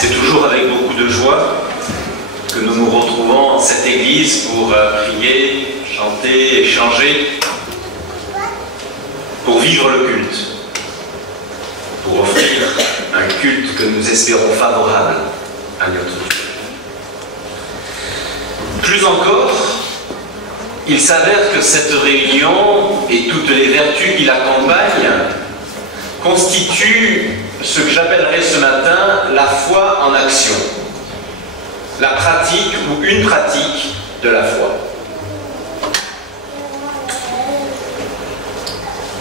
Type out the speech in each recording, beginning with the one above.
C'est toujours avec beaucoup de joie que nous nous retrouvons en cette église pour prier, chanter, échanger, pour vivre le culte, pour offrir un culte que nous espérons favorable à notre Dieu. Plus encore, il s'avère que cette réunion et toutes les vertus qui l'accompagnent constituent ce que j'appellerais ce matin la foi en action, la pratique ou une pratique de la foi.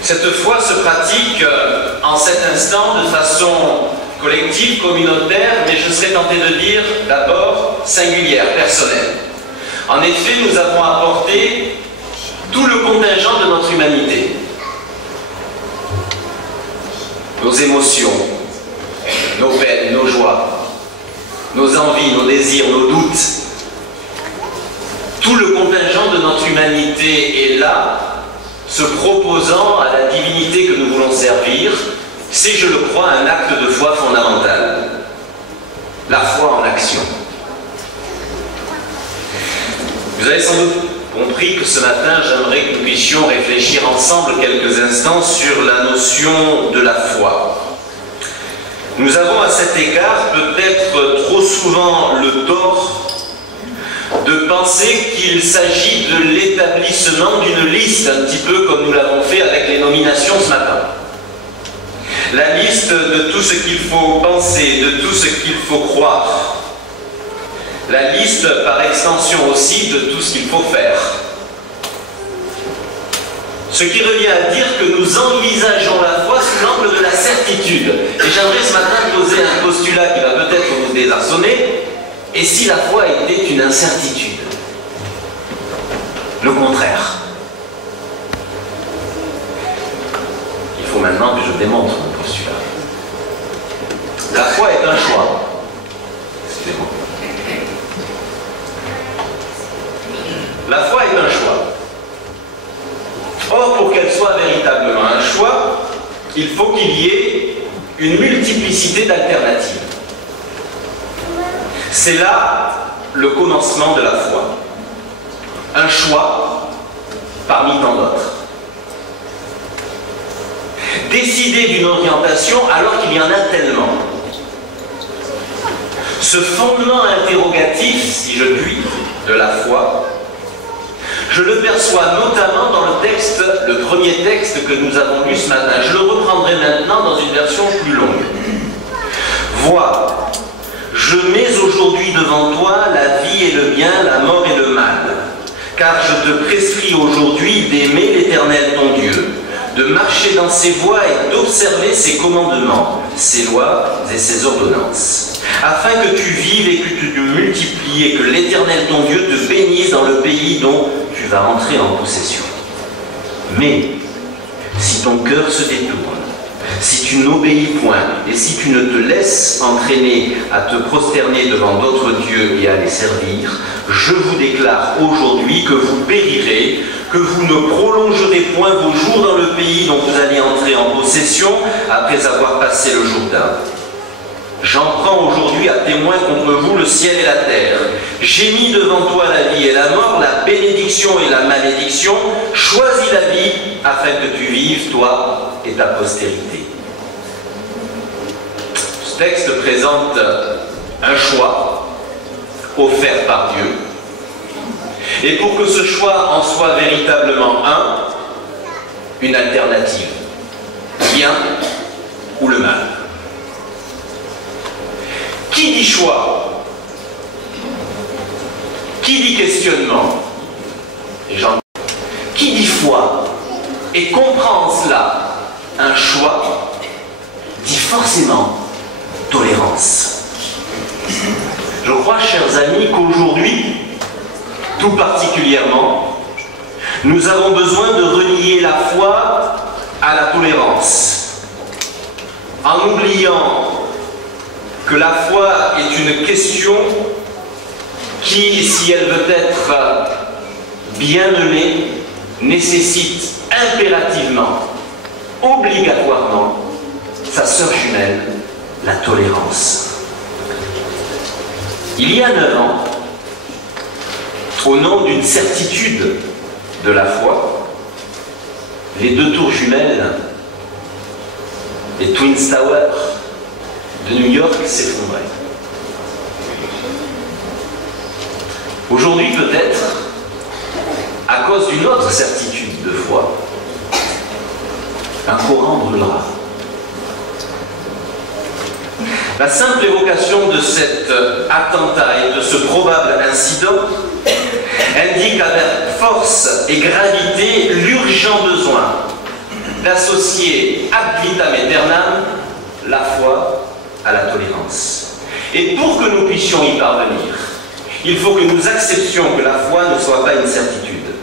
Cette foi se pratique en cet instant de façon collective, communautaire, mais je serais tenté de dire d'abord singulière, personnelle. En effet, nous avons apporté tout le contingent de notre humanité. Nos émotions, nos peines, nos joies, nos envies, nos désirs, nos doutes. Tout le contingent de notre humanité est là, se proposant à la divinité que nous voulons servir. C'est, je le crois, un acte de foi fondamental. La foi en action. Vous avez sans doute compris que ce matin, j'aimerais que nous puissions réfléchir ensemble quelques instants sur la notion de la foi. Nous avons à cet égard peut-être trop souvent le tort de penser qu'il s'agit de l'établissement d'une liste, un petit peu comme nous l'avons fait avec les nominations ce matin. La liste de tout ce qu'il faut penser, de tout ce qu'il faut croire. La liste, par extension aussi, de tout ce qu'il faut faire. Ce qui revient à dire que nous envisageons la foi sous l'angle de la certitude. Et j'aimerais ce matin poser un postulat qui va peut-être vous désarçonner. Et si la foi était une incertitude? Le contraire. Il faut maintenant que je démontre mon postulat. La foi est un choix. Excusez-moi. La foi est un choix. Or, pour qu'elle soit véritablement un choix, il faut qu'il y ait une multiplicité d'alternatives. C'est là le commencement de la foi. Un choix parmi tant d'autres. Décider d'une orientation alors qu'il y en a tellement. Ce fondement interrogatif, si je puis, de la foi, je le perçois notamment dans le texte, le premier texte que nous avons lu ce matin. Je le reprendrai maintenant dans une version plus longue. Vois, je mets aujourd'hui devant toi la vie et le bien, la mort et le mal. Car je te prescris aujourd'hui d'aimer l'Éternel ton Dieu, de marcher dans ses voies et d'observer ses commandements, ses lois et ses ordonnances, afin que tu vives et que tu te multiplies et que l'Éternel ton Dieu te bénisse dans le pays dont tu vas entrer en possession. Mais si ton cœur se détourne, si tu n'obéis point et si tu ne te laisses entraîner à te prosterner devant d'autres dieux et à les servir, je vous déclare aujourd'hui que vous périrez, que vous ne prolongerez point vos jours dans le pays dont vous allez entrer en possession après avoir passé le Jourdain. J'en prends aujourd'hui à témoin contre vous le ciel et la terre. J'ai mis devant toi la vie et la mort, la bénédiction et la malédiction. Choisis la vie afin que tu vives, toi et ta postérité. Ce texte présente un choix offert par Dieu. Et pour que ce choix en soit véritablement une alternative. Bien ou le mal. Qui dit choix? Qui dit questionnement? Qui dit foi et comprend en cela un choix, dit forcément tolérance. Je crois, chers amis, qu'aujourd'hui, tout particulièrement, nous avons besoin de relier la foi à la tolérance, en oubliant que la foi est une question qui, si elle veut être bien menée, nécessite impérativement, obligatoirement, sa sœur jumelle, la tolérance. Il y a 9 ans, au nom d'une certitude de la foi, les 2 tours jumelles, les Twin Towers de New York s'effondraient. Aujourd'hui, peut-être, à cause d'une autre certitude de foi, un Coran brûlera. La simple évocation de cet attentat et de ce probable incident indique avec force et gravité l'urgent besoin d'associer ad vitam aeternam la foi à la tolérance. Et pour que nous puissions y parvenir, il faut que nous acceptions que la foi ne soit pas une certitude,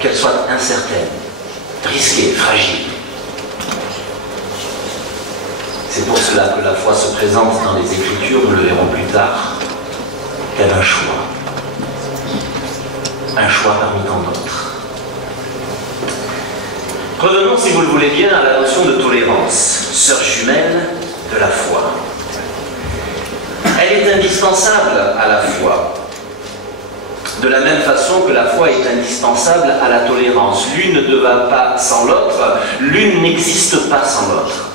qu'elle soit incertaine, risquée, fragile. C'est pour cela que la foi se présente dans les Écritures, nous le verrons plus tard, tel un choix. Un choix parmi tant d'autres. Revenons, si vous le voulez bien, à la notion de tolérance, sœur jumelle de la foi. Elle est indispensable à la foi, de la même façon que la foi est indispensable à la tolérance. L'une ne va pas sans l'autre, l'une n'existe pas sans l'autre.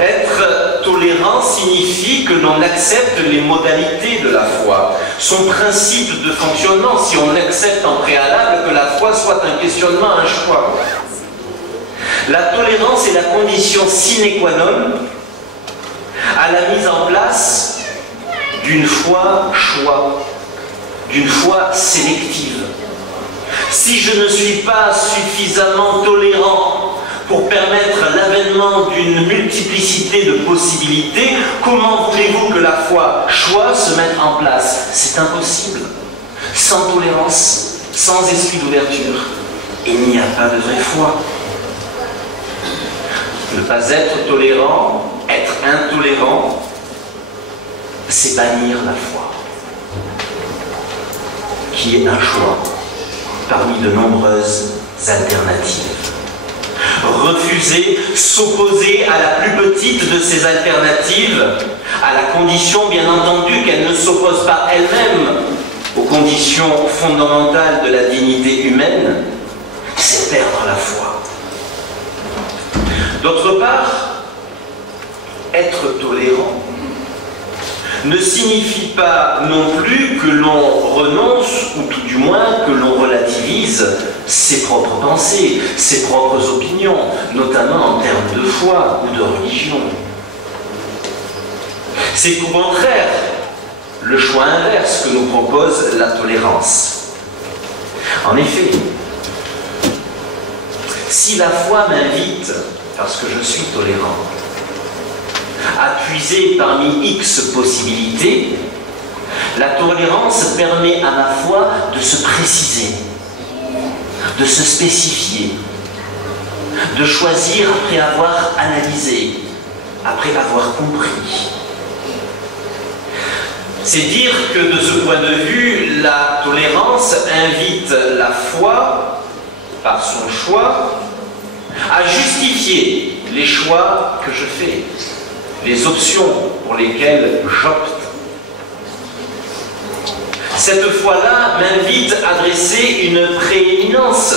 Être tolérant signifie que l'on accepte les modalités de la foi, son principe de fonctionnement, si on accepte en préalable que la foi soit un questionnement, un choix. La tolérance est la condition sine qua non à la mise en place d'une foi choix, d'une foi sélective. Si je ne suis pas suffisamment tolérant pour permettre l'avènement d'une multiplicité de possibilités, comment voulez-vous que la foi choix se mette en place? C'est impossible. Sans tolérance, sans esprit d'ouverture, il n'y a pas de vraie foi. Ne pas être tolérant, être intolérant, c'est bannir la foi, qui est un choix parmi de nombreuses alternatives. Refuser, s'opposer à la plus petite de ces alternatives, à la condition, bien entendu, qu'elle ne s'oppose pas elle-même aux conditions fondamentales de la dignité humaine, c'est perdre la foi. D'autre part, être tolérant ne signifie pas non plus que l'on renonce, ou tout du moins que l'on relativise ses propres pensées, ses propres opinions, notamment en termes de foi ou de religion. C'est au contraire le choix inverse que nous propose la tolérance. En effet, si la foi m'invite, parce que je suis tolérant, à puiser parmi X possibilités, la tolérance permet à ma foi de se préciser, de se spécifier, de choisir après avoir analysé, après avoir compris. C'est dire que de ce point de vue, la tolérance invite la foi, par son choix, à justifier les choix que je fais, les options pour lesquelles j'opte. Cette foi-là m'invite à dresser une prééminence,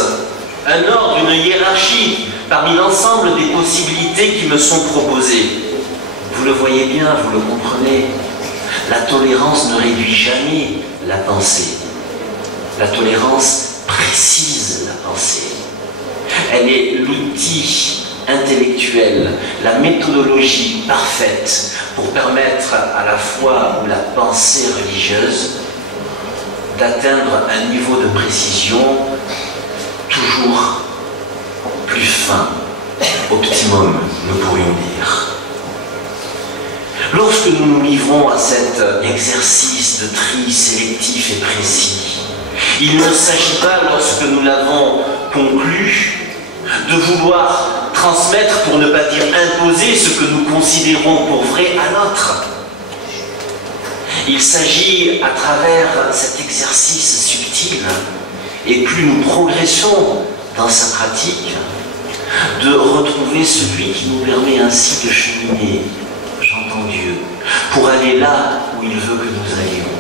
un ordre, une hiérarchie parmi l'ensemble des possibilités qui me sont proposées. Vous le voyez bien, vous le comprenez, la tolérance ne réduit jamais la pensée. La tolérance précise la pensée. Elle est l'outil intellectuelle, la méthodologie parfaite pour permettre à la foi ou la pensée religieuse d'atteindre un niveau de précision toujours plus fin, optimum, nous pourrions dire. Lorsque nous nous livrons à cet exercice de tri sélectif et précis, il ne s'agit pas, lorsque nous l'avons conclu, de vouloir transmettre, pour ne pas dire imposer, ce que nous considérons pour vrai à l'autre. Il s'agit, à travers cet exercice subtil, et plus nous progressons dans sa pratique, de retrouver celui qui nous permet ainsi de cheminer, j'entends Dieu, pour aller là où il veut que nous allions.